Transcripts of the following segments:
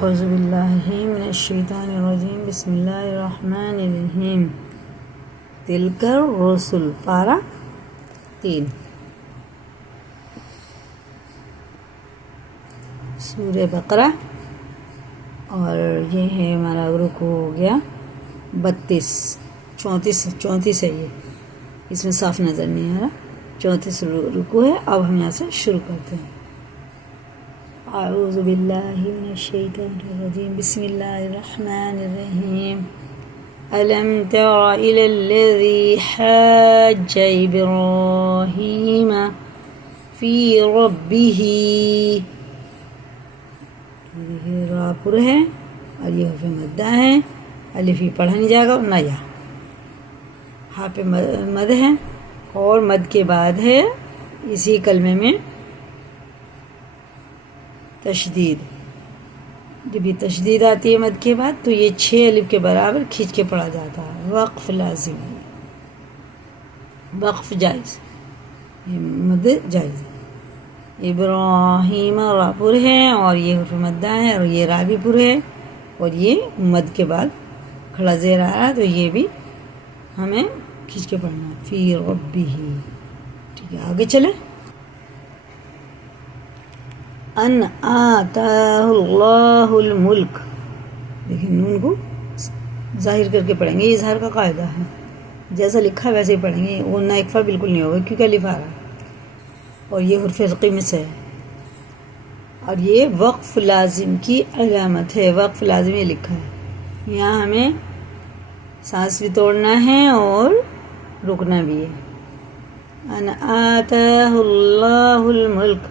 اعوذ باللہ من الشیطان الرجیم بسم اللہ الرحمن الرحیم تلک الرسل پارہ 3 سورہ بقرہ اور یہ ہے ہمارا رکوع ہو گیا 34 ہے یہ اس میں صاف نظر نہیں آ رہا 34 رکوع ہے. اب ہم یہاں سے شروع کرتے ہیں. اعوذ باللہ من الشیطان الرجیم بسم اللہ الرحمن الرحیم الم تر الی الذی حاج ابراہیم فی ربہ. یہ را پر ہے اور یہ حرف مدہ ہے. الف پڑھا نہیں جائے گا اور نہ یا. ہاں پہ مد ہے اور مد کے بعد ہے اسی کلمے میں تشدید. جب یہ تشدید آتی ہے مد کے بعد تو یہ 6 الف کے برابر کھینچ کے پڑھا جاتا ہے. وقف لازم ہے, وقف جائز, یہ مد جائز ہے. ابراہیم را پر ہے اور یہ حرف مدہ ہے اور یہ را بھی پر ہے اور یہ مد کے بعد کھڑا زیر آ رہا ہے تو یہ بھی ہمیں کھینچ کے پڑھنا ہے. فی ربہ. ٹھیک ہے, آگے چلیں. ان آتاہ اللہ الملک. دیکھیں نون کو ظاہر کر کے پڑھیں گے, یہ اظہار کا قاعدہ ہے. جیسا لکھا ویسے ہی پڑھیں گے, وہ نہ اکفا بالکل نہیں ہوگا کیونکہ الف آ رہا ہے اور یہ حرف قمص ہے اور یہ وقف لازم کی علامت ہے. وقف لازم یہ لکھا ہے. یہاں ہمیں سانس بھی توڑنا ہے اور رکنا بھی ہے. ان آتاہ اللہ الملک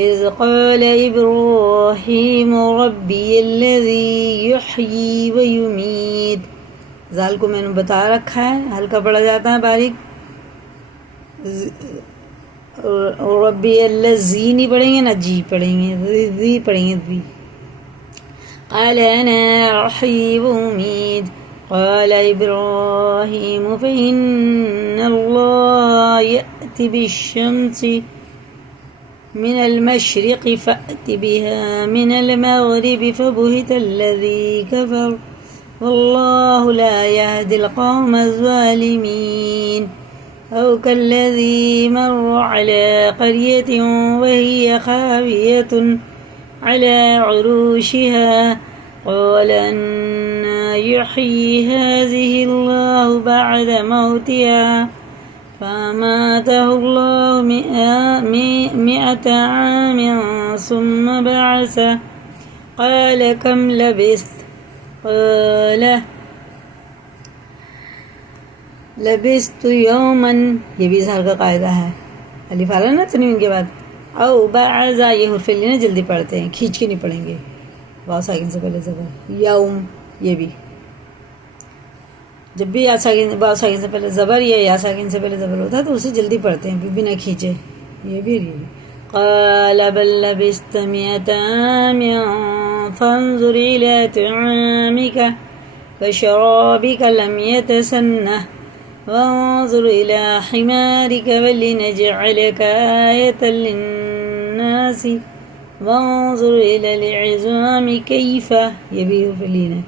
اذ قال ابراہیم ربی الذی یحیی و یمیت. ذال کو میں نے بتا رکھا ہے, ہلکا پڑھا جاتا ہے باریک. ربی الذی نہیں پڑھیں گے, نہ جی پڑھیں گے, ذی پڑھیں گے. ذی. قال انا احیی و امیت. قال ابراہیم فإن اللہ یأتی بالشمس من المشرق فأت بها من المغرب فبهت الذي كفر والله لا يهدي القوم الظالمين. أو كالذي مر على قرية وهي خاوية على عروشها قال أنى يحيي هذه الله بعد موتها فأماته الله 100 عام ثم بعثه قال كم لبثت قال لبثت يوما. یہ بھی اظہار کا قاعدہ ہے. الف آ رہا نا تنوین کے بعد. او بعض یہ حرف لینا جلدی پڑھتے ہیں, کھینچ کے نہیں پڑھیں گے. واو ساکن سے پہلے زبر. یوم یہ بھی جب بھی یا ساکن واو ساکن سے پہلے زبر یا ساکن سے پہلے زبر ہوتا ہے تو اسے جلدی پڑھتے ہیں بنا کھینچے. یہ بھی قال بل لبثت 100 عام فانظر إلى طعامك وشرابك لم يتسنه وانظر إلى حمارك ولنجعلك آية للناس وانظر إلى العظام كيف. یہ بھی حرف لین ہے.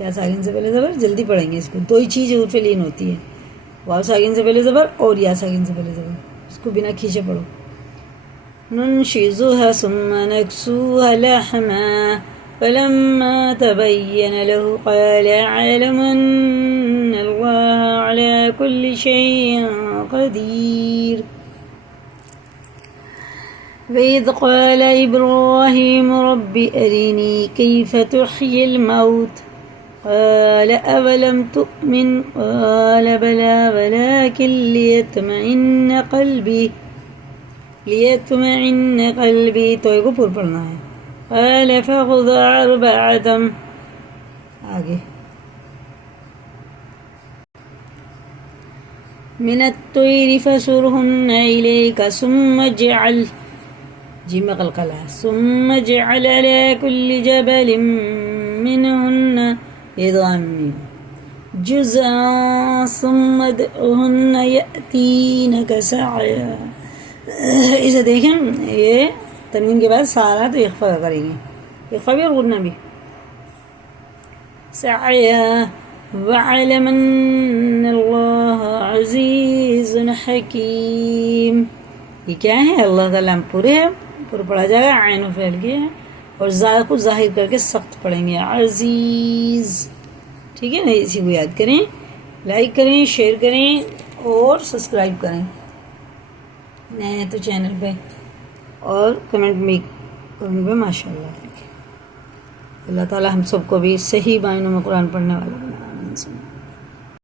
یا ساکن سے پہلے زبر جلدی پڑھیں گے اس کو. 2 ہی چیز حرف لین ہوتی ہے, واو ساکن سے پہلے زبر اور یا ساکن سے پہلے زبر. اس کو بنا کھینچے پڑھو. ننشزها ثم نكسوها لحما فلما تبين له قال أعلم أن الله على كل شيء قدير. وإذ قال إبراهيم رب أرني كيف تحيي الموت قال أولم تؤمن قال بلى ولكن ليطمئن قلبي. تو ایک کو پور پڑھنا ہے. قال فخذ 4 آگے من الطير فسرهن إليك ثم اجعل جيم قلقلة ثم اجعل على كل جبل منهن إضغام جزءا ثم ادعهن يأتينك سعيا. اسے دیکھیں یہ تنوین کے بعد سارا تو اخفا کریں گے. خبیر غنہ بھی سعیا وعلم ان اللہ عزیز حکیم. یہ کیا ہے؟ اللہ تعالیٰ ہم پورے پڑھا جائے گا، عین و فعل کے ہے، اور زا کو ظاہر کر کے سخت پڑھیں گے، عزیز. ٹھیک ہے نا؟ اسی کو یاد کریں، لائک کریں، شیئر کریں اور سبسکرائب کریں نئے تو چینل پہ، اور کمنٹ پہ ماشاء اللہ. اللہ تعالیٰ ہم سب کو بھی صحیح معنوں میں قرآن پڑھنے والا بنا.